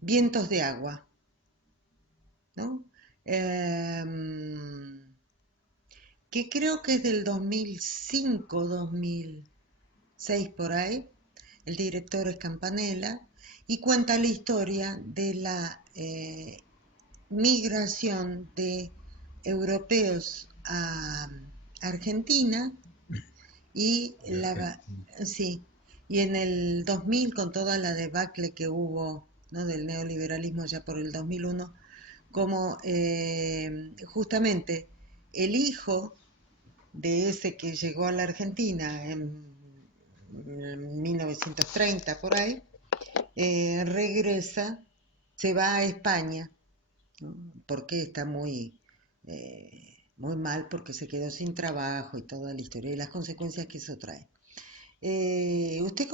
Vientos de agua, ¿no? Em, que creo que es del 2005, 2006 por ahí. El director es Campanella y cuenta la historia de la migración de europeos a Argentina y de Argentina. sí, y en el 2000 con toda la debacle que hubo, ¿no? Del neoliberalismo ya por el 2001, como justamente el hijo de ese que llegó a la Argentina en 1930 por ahí, regresa, se va a España, ¿no? Porque está muy mal porque se quedó sin trabajo y toda la historia y las consecuencias que eso trae. ¿Usted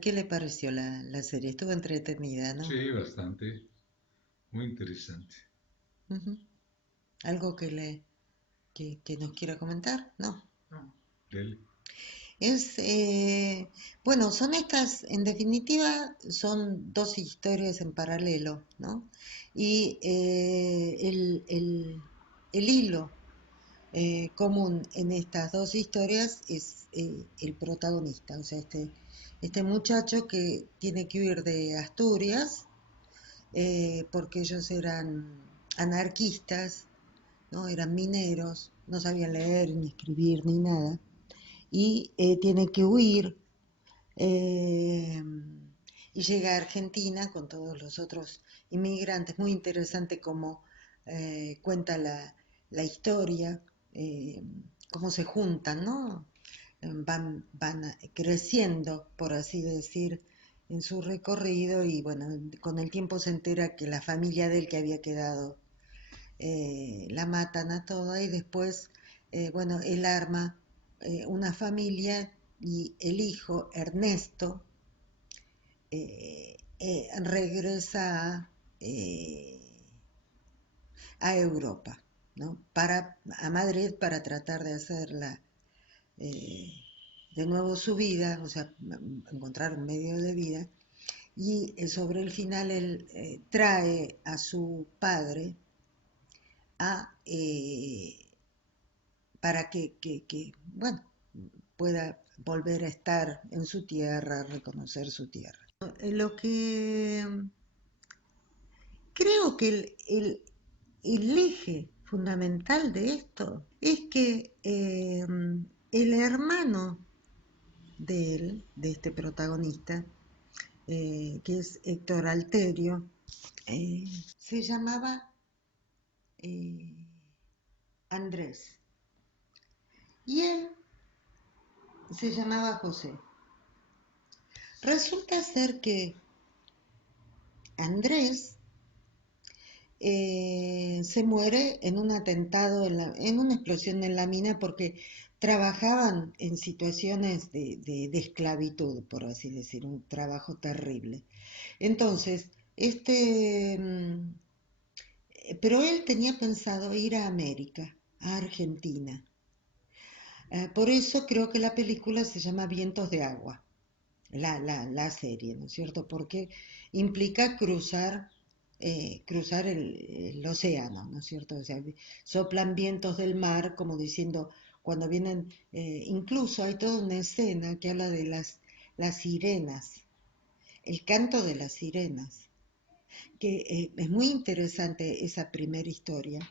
qué le pareció la serie? Estuvo entretenida, ¿no? Sí, bastante, muy interesante. Ujú. ¿Algo que nos quiera comentar? No. No, dele. Es, bueno, son estas, en definitiva, son dos historias en paralelo, ¿no? Y el hilo común en estas dos historias es el protagonista, o sea, este muchacho que tiene que huir de Asturias porque ellos eran anarquistas, ¿no? Eran mineros, no sabían leer ni escribir ni nada, y tiene que huir eh, y llega a Argentina con todos los otros inmigrantes. Muy interesante cómo cuenta la historia, eh, cómo se juntan, ¿no? Van creciendo, por así decir, en su recorrido y bueno, con el tiempo se entera que la familia de él que había quedado la matan a toda y después, bueno, él arma una familia y el hijo, Ernesto, regresa eh, a Europa, ¿no? A Madrid para tratar de hacerla eh, de nuevo su vida, o sea, encontrar un medio de vida. Y sobre el final él trae a su padre a, para bueno, pueda volver a estar en su tierra, reconocer su tierra. Lo que creo que el eje fundamental de esto es que el hermano de él, de este protagonista, que es Héctor Alterio, eh, se llamaba eh, Andrés y él se llamaba José. Resulta ser que Andrés se muere en un atentado, en una explosión en la mina, porque trabajaban en situaciones de esclavitud, por así decir, un trabajo terrible. Entonces, pero él tenía pensado ir a América, a Argentina. Por eso creo que la película se llama Vientos de Agua, la serie, ¿no es cierto? Porque implica cruzar el océano, ¿no es cierto? O sea, soplan vientos del mar, como diciendo, cuando vienen, incluso hay toda una escena que habla de las sirenas, el canto de las sirenas, que es muy interesante esa primera historia,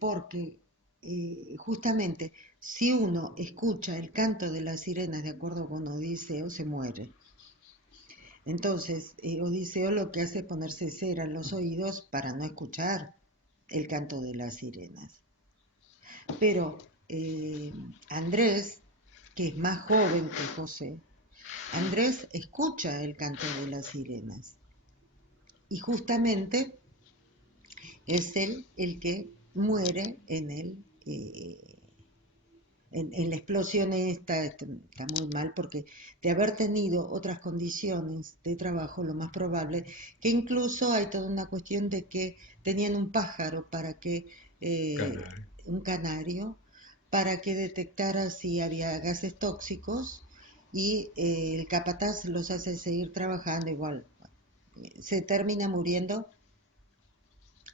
porque justamente si uno escucha el canto de las sirenas de acuerdo con Odiseo, se muere. Entonces, Odiseo lo que hace es ponerse cera en los oídos para no escuchar el canto de las sirenas. Pero Andrés, que es más joven que José, Andrés escucha el canto de las sirenas y justamente es él el que muere en la explosión está muy mal porque de haber tenido otras condiciones de trabajo, lo más probable, que incluso hay toda una cuestión de que tenían un pájaro Canario. un canario, para que detectara si había gases tóxicos y el capataz los hace seguir trabajando igual. se termina muriendo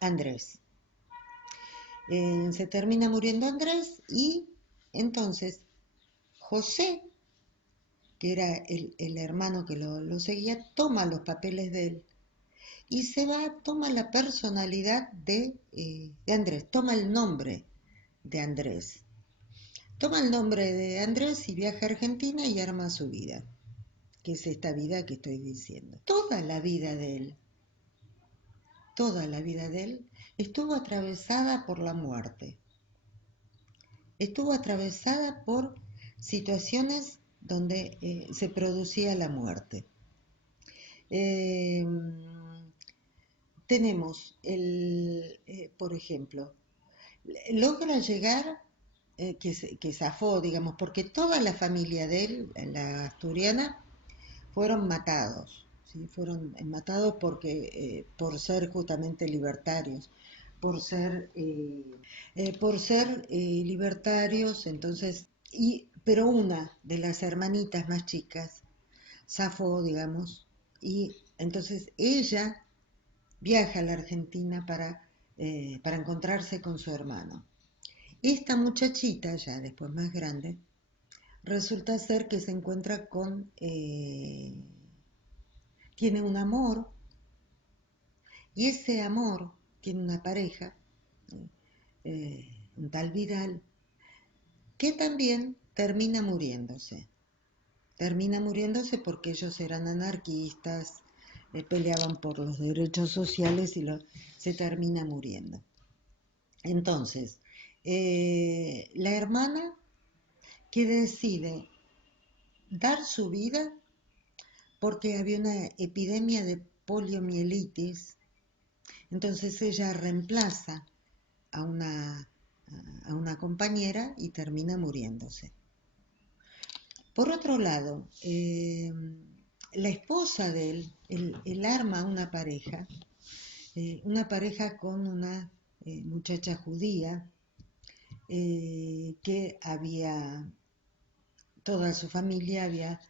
Andrés. Se termina muriendo Andrés y entonces José, que era el hermano que lo seguía, toma los papeles de él y toma la personalidad de Andrés, toma el nombre de Andrés. Toma el nombre de Andrés y viaja a Argentina y arma su vida, que es esta vida que estoy diciendo. Toda la vida de él estuvo atravesada por la muerte. Estuvo atravesada por situaciones donde se producía la muerte. Tenemos, por ejemplo, logra llegar, que zafó, digamos, porque toda la familia de él, la asturiana, fueron matados, ¿sí? Fueron matados por ser justamente libertarios, por ser libertarios, entonces, pero una de las hermanitas más chicas zafó, digamos, y entonces ella viaja a la Argentina para encontrarse con su hermano. Esta muchachita, ya después más grande, resulta ser que se encuentra tiene un amor, y ese amor tiene una pareja, un tal Vidal, que también termina muriéndose. Termina muriéndose porque ellos eran anarquistas, peleaban por los derechos sociales y se termina muriendo. Entonces, la hermana que decide dar su vida porque había una epidemia de poliomielitis, entonces ella reemplaza a una compañera y termina muriéndose. Por otro lado, la esposa de él arma una pareja con una muchacha judía que toda su familia había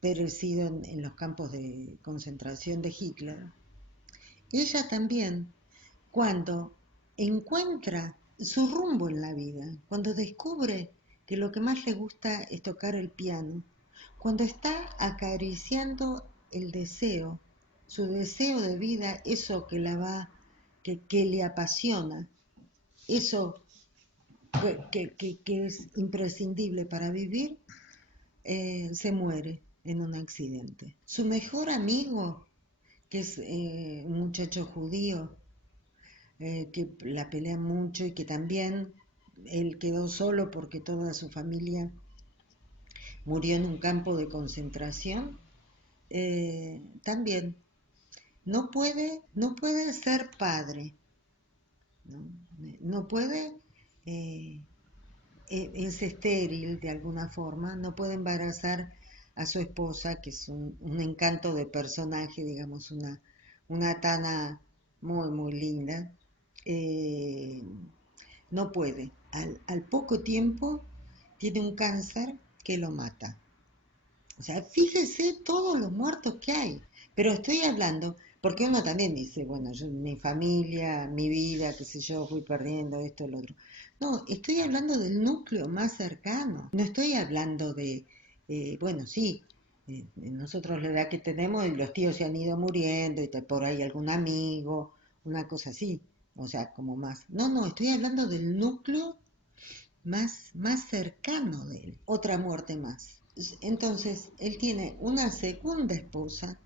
perecido en los campos de concentración de Hitler. Ella también, cuando encuentra su rumbo en la vida, cuando descubre que lo que más le gusta es tocar el piano, cuando está acariciando el deseo, su deseo de vida, eso que que le apasiona, eso que es imprescindible para vivir, se muere en un accidente. Su mejor amigo, que es un muchacho judío, que la pelea mucho y que también él quedó solo porque toda su familia murió en un campo de concentración, también no puede ser padre, no, no puede, es estéril de alguna forma, no puede embarazar a su esposa, que es un encanto de personaje, digamos, una tana muy, muy linda. No puede. Al poco tiempo tiene un cáncer que lo mata. O sea, fíjese todos los muertos que hay. Pero estoy hablando, porque uno también dice, bueno, yo, mi familia, mi vida, qué sé yo, fui perdiendo esto, lo otro. No, estoy hablando del núcleo más cercano. No estoy hablando bueno, sí, nosotros la edad que tenemos y los tíos se han ido muriendo y por ahí algún amigo, una cosa así. O sea, como más. No, estoy hablando del núcleo más cercano de él. Otra muerte más. Entonces, él tiene una segunda esposa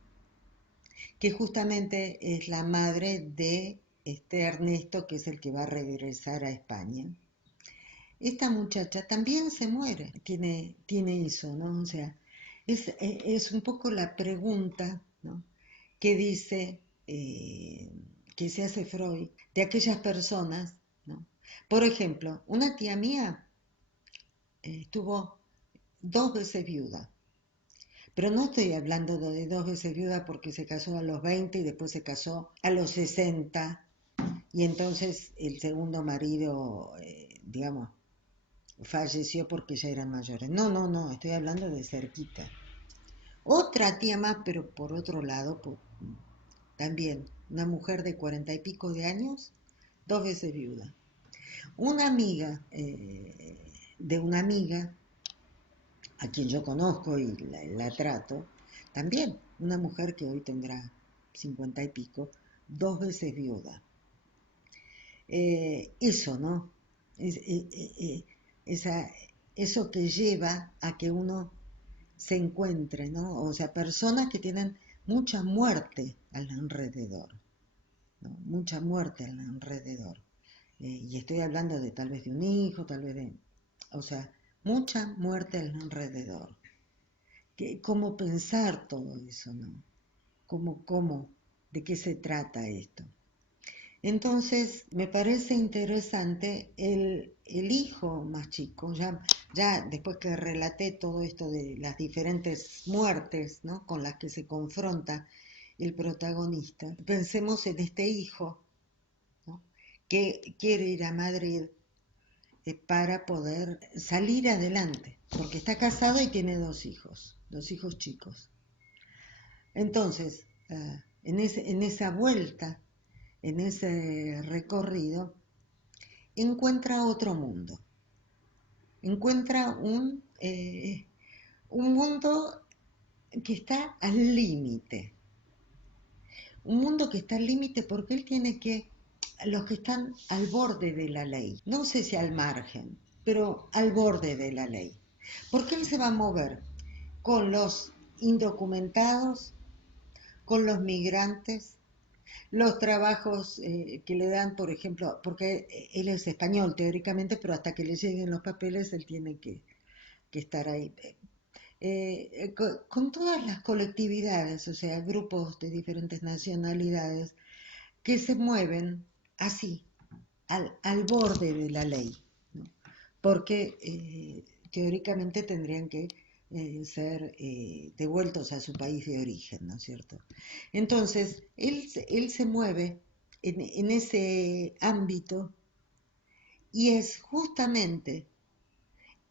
que justamente es la madre de este Ernesto, que es el que va a regresar a España. Esta muchacha también se muere, tiene eso, ¿no? O sea, es un poco la pregunta, ¿no? Que dice, que se hace Freud, de aquellas personas, ¿no? Por ejemplo, una tía mía estuvo 2 veces viuda. Pero no estoy hablando de 2 veces viuda porque se casó a los 20 y después se casó a los 60 y entonces el segundo marido, digamos, falleció porque ya eran mayores. No, estoy hablando de cerquita. Otra tía más, pero por otro lado, también, una mujer de 40 y pico de años, 2 veces viuda. Una amiga de una amiga, a quien yo conozco y la trato, también una mujer que hoy tendrá 50 y pico, 2 veces viuda. Eso, ¿no? Es, esa, eso que lleva a que uno se encuentre, ¿no? O sea, personas que tienen mucha muerte alrededor, ¿no? Mucha muerte alrededor. Y estoy hablando de tal vez de un hijo, tal vez de... O sea, mucha muerte alrededor. ¿Cómo pensar todo eso, no? ¿Cómo? ¿De qué se trata esto? Entonces, me parece interesante el hijo más chico, ya después que relaté todo esto de las diferentes muertes, ¿no?, con las que se confronta el protagonista, pensemos en este hijo, ¿no?, que quiere ir a Madrid para poder salir adelante, porque está casado y tiene 2 hijos chicos. Entonces, en esa vuelta, en ese recorrido, encuentra otro mundo, encuentra un mundo que está al límite, un mundo que está al límite porque él tiene que, los que están al borde de la ley, no sé si al margen, pero al borde de la ley, porque él se va a mover con los indocumentados, con los migrantes, los trabajos que le dan, por ejemplo, porque él es español teóricamente, pero hasta que le lleguen los papeles él tiene que estar ahí. Con todas las colectividades, o sea, grupos de diferentes nacionalidades que se mueven así, al borde de la ley, ¿no? Porque teóricamente tendrían que ser devueltos a su país de origen, ¿no es cierto? Entonces, él se mueve en ese ámbito y es justamente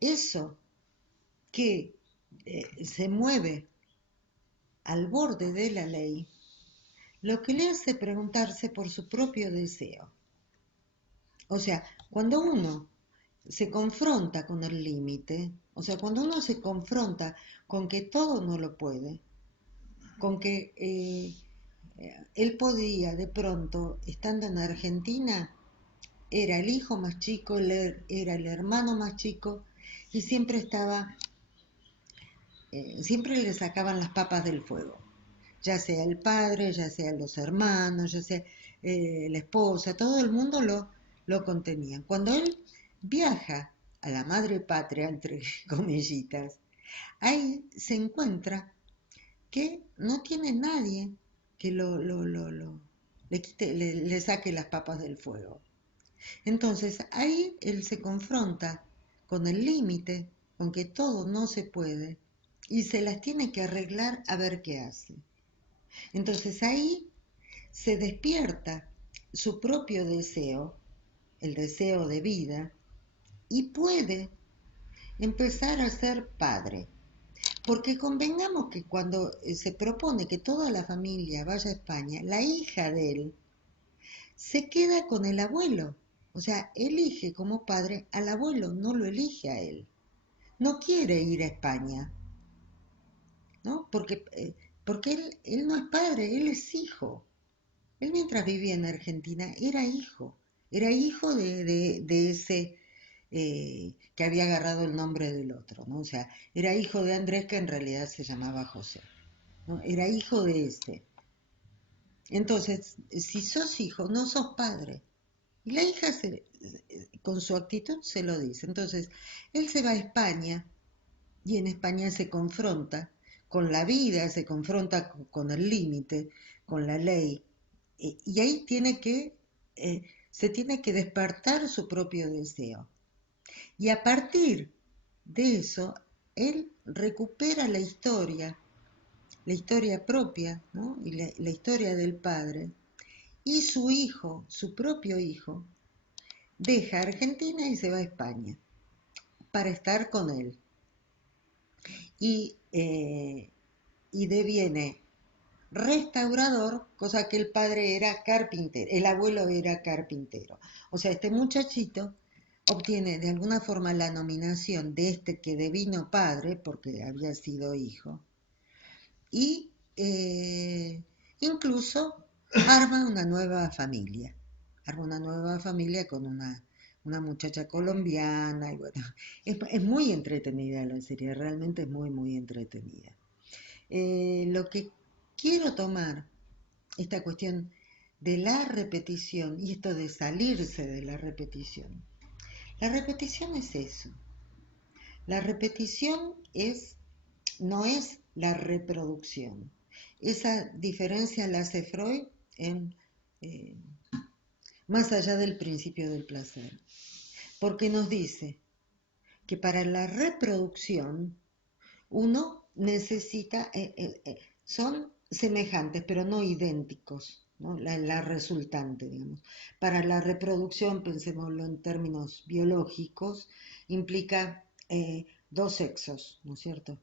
eso que se mueve al borde de la ley lo que le hace preguntarse por su propio deseo. O sea, cuando uno se confronta con el límite, o sea, cuando uno se confronta con que todo no lo puede, con que él podía de pronto, estando en Argentina, era el hijo más chico, era el hermano más chico y siempre estaba, siempre le sacaban las papas del fuego, ya sea el padre, ya sea los hermanos, ya sea la esposa, todo el mundo lo contenía. Cuando él viaja a la madre patria, entre comillitas, ahí se encuentra que no tiene nadie que le quite, le saque las papas del fuego. Entonces ahí él se confronta con el límite, con que todo no se puede, y se las tiene que arreglar a ver qué hace. Entonces ahí se despierta su propio deseo, el deseo de vida, y puede empezar a ser padre. Porque convengamos que cuando se propone que toda la familia vaya a España, la hija de él se queda con el abuelo. O sea, elige como padre al abuelo, no lo elige a él. No quiere ir a España, ¿no? Porque él no es padre, él es hijo. Él mientras vivía en Argentina era hijo de ese que había agarrado el nombre del otro, ¿no? O sea, era hijo de Andrés que en realidad se llamaba José, ¿no? Era hijo de ese. Entonces, si sos hijo, no sos padre. Y la hija con su actitud se lo dice. Entonces, él se va a España y en España se confronta con la vida, se confronta con el límite, con la ley, y ahí se tiene que despertar su propio deseo. Y a partir de eso, él recupera la historia propia, ¿no? Y la historia del padre, y su hijo, su propio hijo, deja Argentina y se va a España para estar con él. Y, y deviene restaurador, cosa que el padre era carpintero, el abuelo era carpintero. O sea, este muchachito obtiene de alguna forma la nominación de este que devino padre, porque había sido hijo, y incluso arma una nueva familia con una muchacha colombiana, y bueno, es muy entretenida la serie, realmente es muy, muy entretenida. Lo que quiero tomar, esta cuestión de la repetición y esto de salirse de la repetición es eso, la repetición no es la reproducción. Esa diferencia la hace Freud en eh, Más allá del principio del placer, porque nos dice que para la reproducción uno necesita, son semejantes pero no idénticos, ¿no? La resultante, digamos. Para la reproducción, pensémoslo en términos biológicos, implica dos sexos, ¿no es cierto?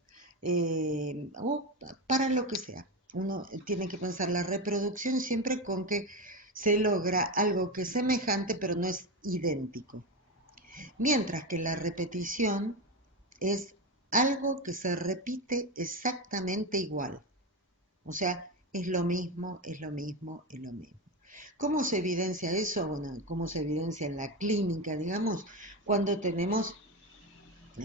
O para lo que sea. Uno tiene que pensar la reproducción siempre con que se logra algo que es semejante pero no es idéntico. Mientras que la repetición es algo que se repite exactamente igual. O sea, es lo mismo, es lo mismo, es lo mismo. ¿Cómo se evidencia eso? Bueno, ¿cómo se evidencia en la clínica, digamos, cuando tenemos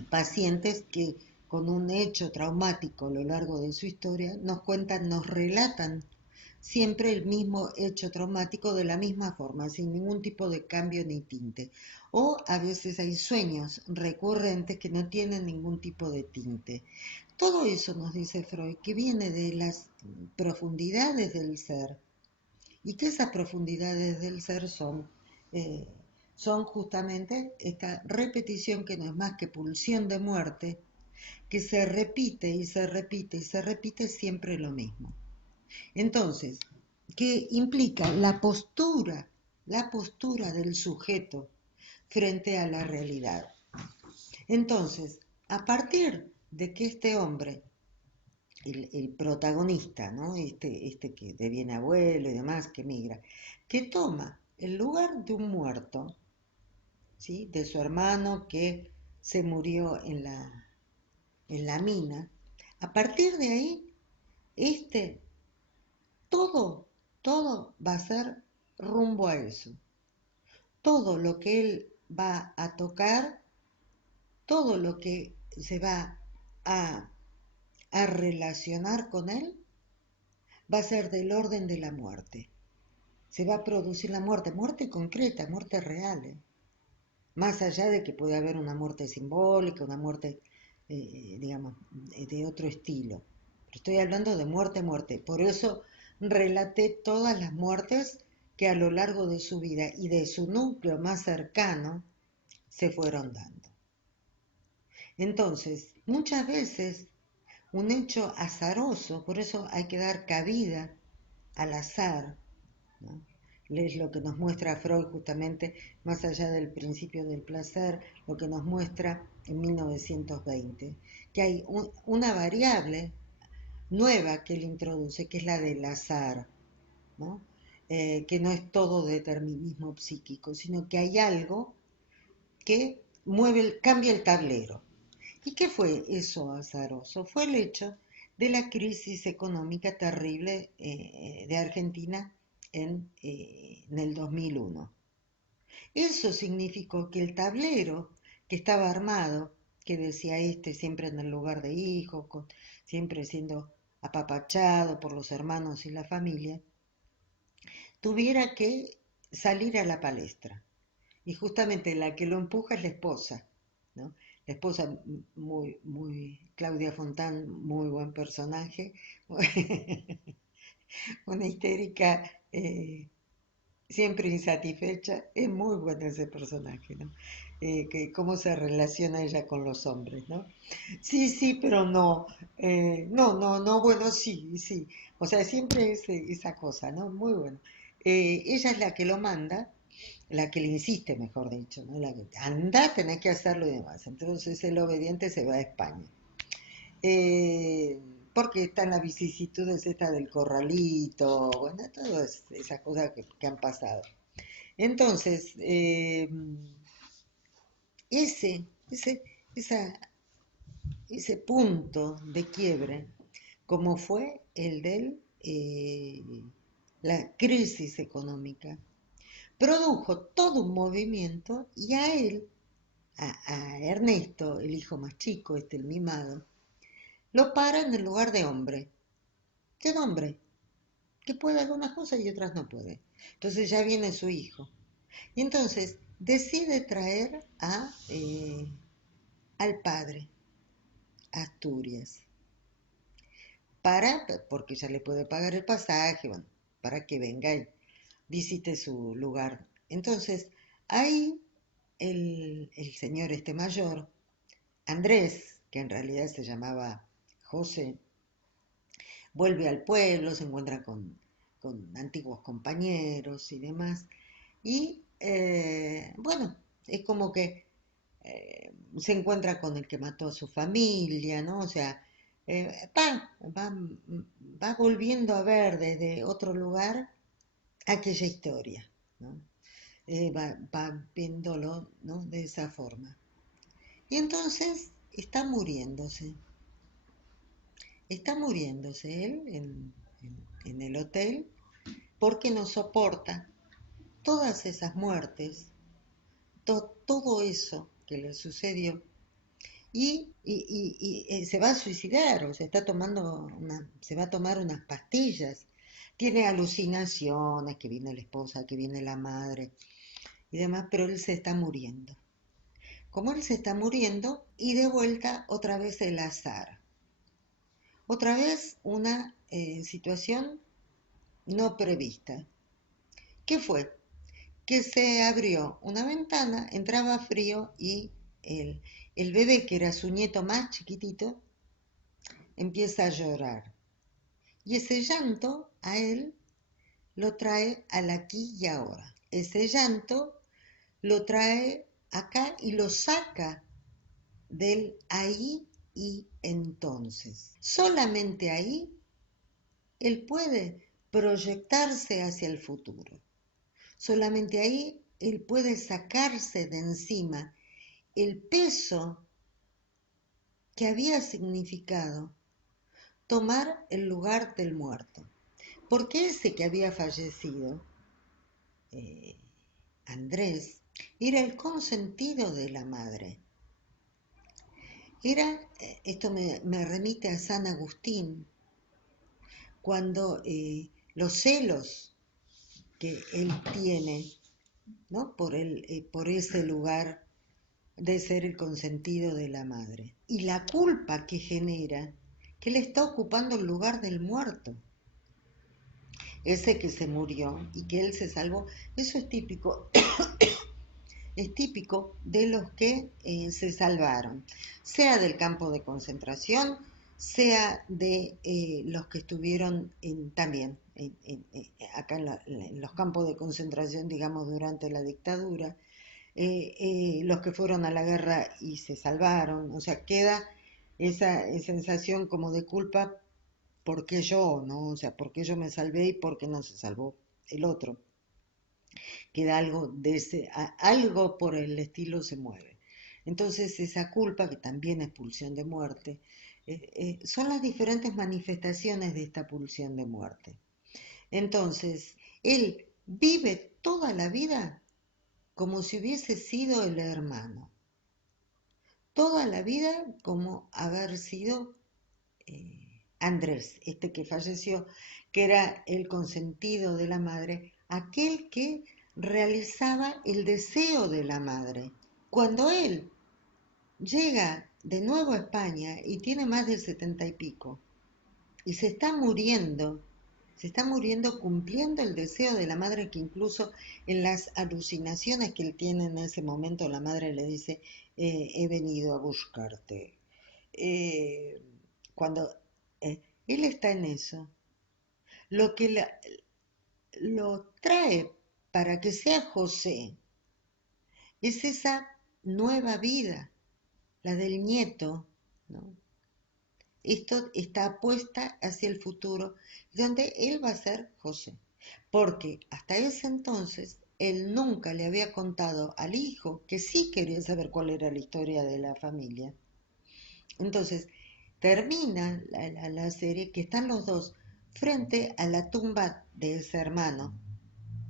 pacientes que con un hecho traumático a lo largo de su historia nos cuentan, nos relatan siempre el mismo hecho traumático de la misma forma, sin ningún tipo de cambio ni tinte? O a veces hay sueños recurrentes que no tienen ningún tipo de tinte. Todo eso nos dice Freud, que viene de las profundidades del ser, y que esas profundidades del ser eh, son justamente esta repetición que no es más que pulsión de muerte, que se repite y se repite y se repite siempre lo mismo. Entonces, ¿qué implica la postura del sujeto frente a la realidad? Entonces, a partir de que este hombre, el protagonista, ¿no? Este que deviene abuelo y demás, que migra, que toma el lugar de un muerto, ¿sí? De su hermano que se murió en la mina, a partir de ahí, este, todo, todo va a ser rumbo a eso. Todo lo que él va a tocar, todo lo que se va a, a relacionar con él, va a ser del orden de la muerte. Se va a producir la muerte, muerte concreta, muerte real, ¿eh? Más allá de que puede haber una muerte simbólica, una muerte, digamos, de otro estilo. Pero estoy hablando de muerte, muerte. Por eso relaté todas las muertes que a lo largo de su vida y de su núcleo más cercano se fueron dando. Entonces, muchas veces un hecho azaroso, por eso hay que dar cabida al azar, ¿no? Es lo que nos muestra Freud justamente, más allá del principio del placer, lo que nos muestra en 1920, que hay una variable nueva que él introduce, que es la del azar, ¿no? Que no es todo determinismo psíquico, sino que hay algo que cambia el tablero. ¿Y qué fue eso azaroso? Fue el hecho de la crisis económica terrible de Argentina en el 2001. Eso significó que el tablero que estaba armado, que decía siempre en el lugar de hijo, siempre siendo apapachado por los hermanos y la familia, tuviera que salir a la palestra. Y justamente la que lo empuja es la esposa, ¿no? La esposa muy, muy, Claudia Fontán, muy buen personaje, una histérica siempre insatisfecha, es muy bueno ese personaje, ¿no? Que cómo se relaciona ella con los hombres, ¿no? Sí, sí, pero no, no, no, no, bueno, sí, sí, o sea, siempre es esa cosa, ¿no? Muy bueno. Ella es la que lo manda, la que le insiste, mejor dicho, ¿no? La que, anda, tenés que hacerlo y demás. Entonces el obediente se va a España. Eh, porque están las vicisitudes estas del corralito, bueno, todas esas cosas que han pasado. Entonces, ese, ese, esa, ese punto de quiebre, como fue el de la crisis económica, produjo todo un movimiento y a él, a Ernesto, el hijo más chico, el mimado, lo para en el lugar de hombre, que puede algunas cosas y otras no puede. Entonces ya viene su hijo. Y entonces decide traer al padre a Asturias, porque ya le puede pagar el pasaje, bueno, para que venga y visite su lugar. Entonces, ahí el señor este mayor, Andrés, que en realidad se llamaba José, vuelve al pueblo, se encuentra con antiguos compañeros y demás, y bueno, es como que se encuentra con el que mató a su familia, ¿no? O sea, va volviendo a ver desde otro lugar aquella historia, ¿no? Va viéndolo, ¿no? De esa forma. Y entonces está muriéndose él en el hotel porque no soporta todas esas muertes, todo eso que le sucedió y se va a suicidar, o sea, se va a tomar unas pastillas. Tiene alucinaciones, que viene la esposa, que viene la madre y demás, pero él se está muriendo. Como él se está muriendo, y de vuelta otra vez el azar. Otra vez una situación no prevista. ¿Qué fue? Que se abrió una ventana, entraba frío y el, el bebé, que era su nieto más chiquitito, empieza a llorar. Y ese llanto a él lo trae al aquí y ahora. Ese llanto lo trae acá y lo saca del ahí y entonces. Solamente ahí él puede proyectarse hacia el futuro. Solamente ahí él puede sacarse de encima el peso que había significado tomar el lugar del muerto. Porque ese que había fallecido, eh, Andrés, era el consentido de la madre. Esto me remite a San Agustín, cuando los celos que él tiene, ¿no? Por ese lugar de ser el consentido de la madre. Y la culpa que genera, que él está ocupando el lugar del muerto, ese que se murió y que él se salvó. Eso es típico de los que se salvaron, sea del campo de concentración, sea de los que estuvieron también acá en los campos de concentración, digamos, durante la dictadura, los que fueron a la guerra y se salvaron, o sea, queda esa sensación como de culpa porque yo, ¿no? O sea, porque yo me salvé y porque no se salvó el otro. Queda algo por el estilo se mueve. Entonces esa culpa, que también es pulsión de muerte, son las diferentes manifestaciones de esta pulsión de muerte. Entonces, él vive toda la vida como si hubiese sido el hermano, toda la vida como haber sido Andrés, este que falleció, que era el consentido de la madre, aquel que realizaba el deseo de la madre. Cuando él llega de nuevo a España y tiene más de 70 y pico, y se está muriendo cumpliendo el deseo de la madre, que incluso en las alucinaciones que él tiene en ese momento, la madre le dice, he venido a buscarte. Eh, cuando él está en eso, lo que lo trae para que sea José es esa nueva vida, la del nieto, ¿no? esto está apuesta hacia el futuro, donde él va a ser José. Porque hasta ese entonces él nunca le había contado al hijo que sí quería saber cuál era la historia de la familia. Entonces, termina la serie que están los dos frente a la tumba de ese hermano,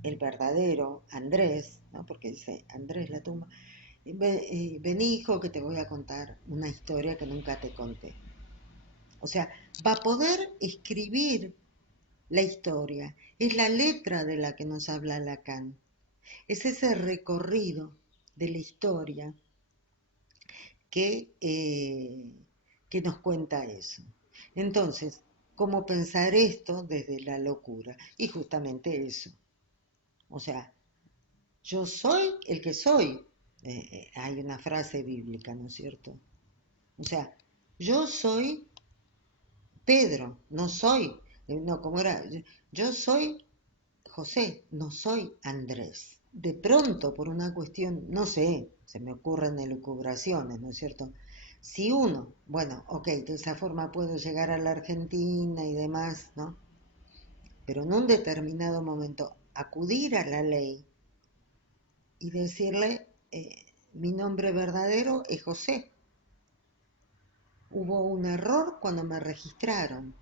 el verdadero Andrés, ¿no? Porque dice Andrés la tumba. Ven hijo que te voy a contar una historia que nunca te conté. O sea, va a poder escribir la historia. Es la letra de la que nos habla Lacan. Es ese recorrido de la historia que, eh, que nos cuenta eso. Entonces, ¿cómo pensar esto desde la locura? Y justamente eso. O sea, yo soy el que soy. Hay una frase bíblica, ¿no es cierto? O sea, yo soy Pedro, no soy, no, ¿cómo era? Yo soy José, no soy Andrés. De pronto, por una cuestión, no sé, se me ocurren elucubraciones, ¿no es cierto? Si uno, bueno, ok, de esa forma puedo llegar a la Argentina y demás, ¿no? Pero en un determinado momento acudir a la ley y decirle, mi nombre verdadero es José. Hubo un error cuando me registraron.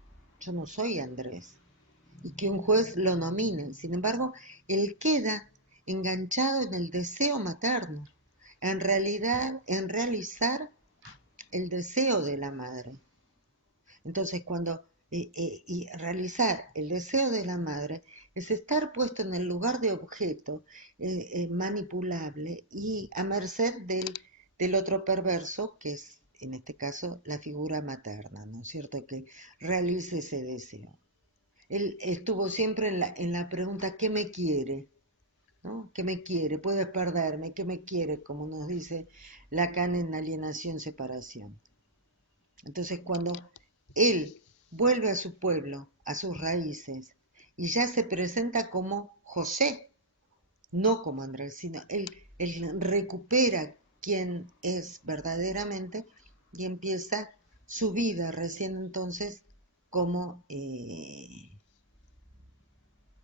Yo no soy Andrés. Y que un juez lo nomine. Sin embargo, él queda enganchado en el deseo materno, en realidad, en realizar el deseo de la madre. Entonces, cuando y realizar el deseo de la madre es estar puesto en el lugar de objeto manipulable y a merced del otro perverso, que es en este caso la figura materna, ¿no es cierto? Que realice ese deseo. Él estuvo siempre en la pregunta, ¿qué me quiere? ¿No? ¿Qué me quiere? Puedes perderme, ¿qué me quiere? Como nos dice Lacan en Alienación, Separación. Entonces, cuando él vuelve a su pueblo, a sus raíces, y ya se presenta como José, no como Andrés, sino él recupera quién es verdaderamente y empieza su vida recién entonces como, ¿qué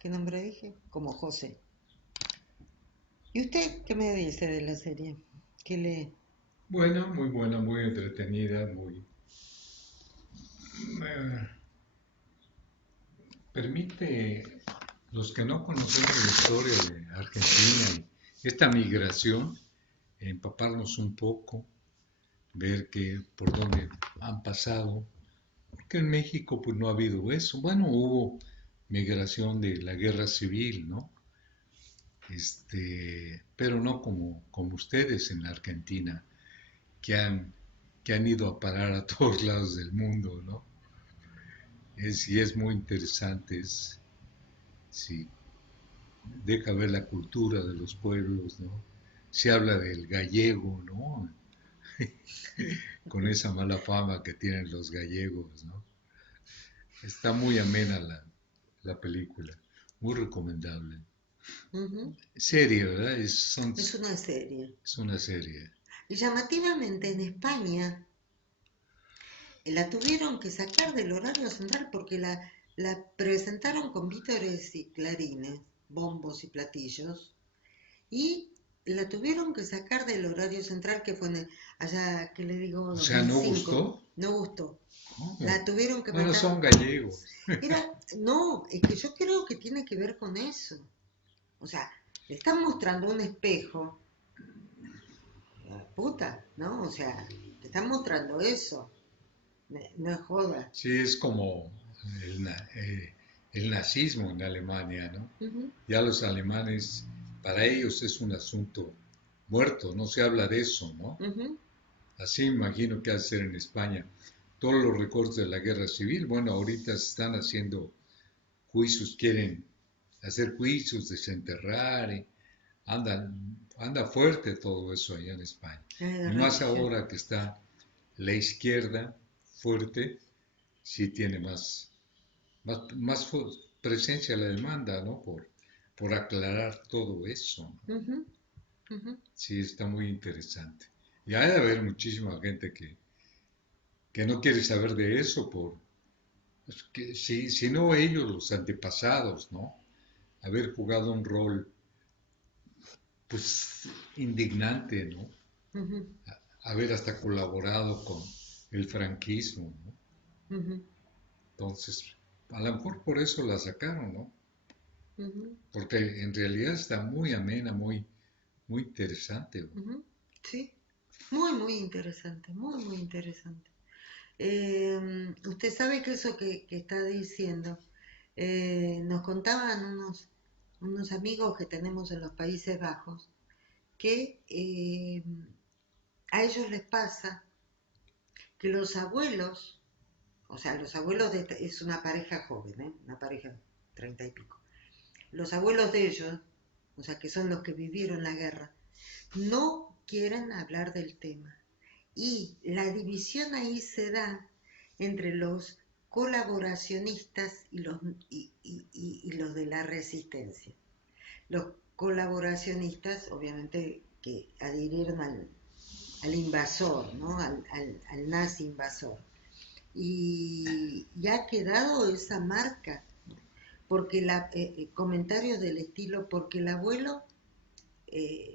nombre dije? Como José. ¿Y usted qué me dice de la serie? ¿Qué le... buena, muy entretenida, muy... eh, permite, los que no conocemos la historia de Argentina y esta migración, empaparnos un poco, ver que por dónde han pasado, porque en México pues no ha habido eso. Bueno, hubo migración de la guerra civil, ¿no? Pero no como ustedes en la Argentina, que han, que han ido a parar a todos lados del mundo, ¿no? Y es muy interesante, sí, deja ver la cultura de los pueblos, ¿no? Se habla del gallego, ¿no? Con esa mala fama que tienen los gallegos, ¿no? Está muy amena la película, muy recomendable. Ujú. Serie, ¿verdad? Es una serie. Es una serie. Y llamativamente en España la tuvieron que sacar del horario central porque la presentaron con vítores y clarines, bombos y platillos, y la tuvieron que sacar del horario central que fue allá, que le digo, O sea, ¿no 2005. gustó? No gustó. ¿Cómo? La tuvieron que Bueno, meter. son gallegos. No, es que yo creo que tiene que ver con eso. O sea, le están mostrando un espejo, puta, ¿no? O sea, te están mostrando eso. No es joda. Sí, es como el, el nazismo en Alemania, ¿no? Ujú, Ya los alemanes, para ellos es un asunto muerto, no se habla de eso, ¿no? ujú. Así imagino que ha de ser en España. Todos los recortes de la guerra civil, bueno, ahorita se están haciendo juicios, quieren hacer juicios, desenterrar, anda fuerte todo eso allá en España. La Y más represión. ahora que está la izquierda fuerte, sí tiene más presencia la demanda, ¿no? Por aclarar todo eso. Ujú, ujú. Sí, está muy interesante. Y hay de haber muchísima gente que no quiere saber de eso pues, que si no ellos, los antepasados, ¿no? Haber jugado un rol, pues, indignante, ¿no? Ujú, Haber hasta colaborado con el franquismo, ¿no? ujú, Entonces, a lo mejor por eso la sacaron, ¿no? ujú, Porque en realidad está muy amena, muy interesante, ¿no? ujú. Sí, muy interesante, muy interesante. Usted sabe que eso que está diciendo, nos contaban unos amigos que tenemos en los Países Bajos, que a ellos les pasa que los abuelos, o sea, los abuelos es una pareja joven, ¿eh? Una pareja 30 y pico. Los abuelos de ellos, o sea, que son los que vivieron la guerra, no quieren hablar del tema. Y la división ahí se da entre los colaboracionistas y los de la resistencia. Los colaboracionistas, obviamente, que adhirieron al invasor, ¿no? Al nazi invasor. Y ha quedado esa marca, porque comentarios del estilo, porque el abuelo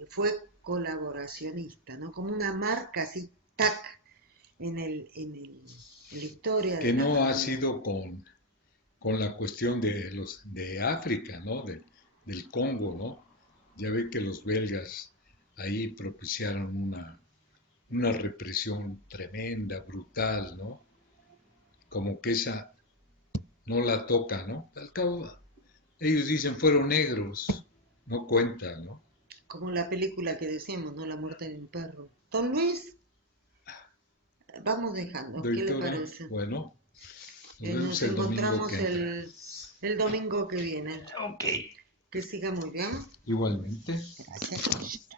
fue colaboracionista, ¿no? Como una marca así, tac, en la historia de Que la no ha familia. sido con la cuestión de África, ¿no? Del Congo, ¿no? Ya ve que los belgas ahí propiciaron una represión tremenda, brutal, ¿no? Como que esa no la toca, ¿no? Al cabo, ellos dicen fueron negros, no cuenta, ¿no? Como la película que decíamos, ¿no? La muerte de un perro. Don Luis, vamos dejando, Don ¿qué le Vittorio, parece? bueno, nos vemos Nos el domingo que encontramos entra. el domingo que viene. Ok. Que siga muy bien. Igualmente. Gracias.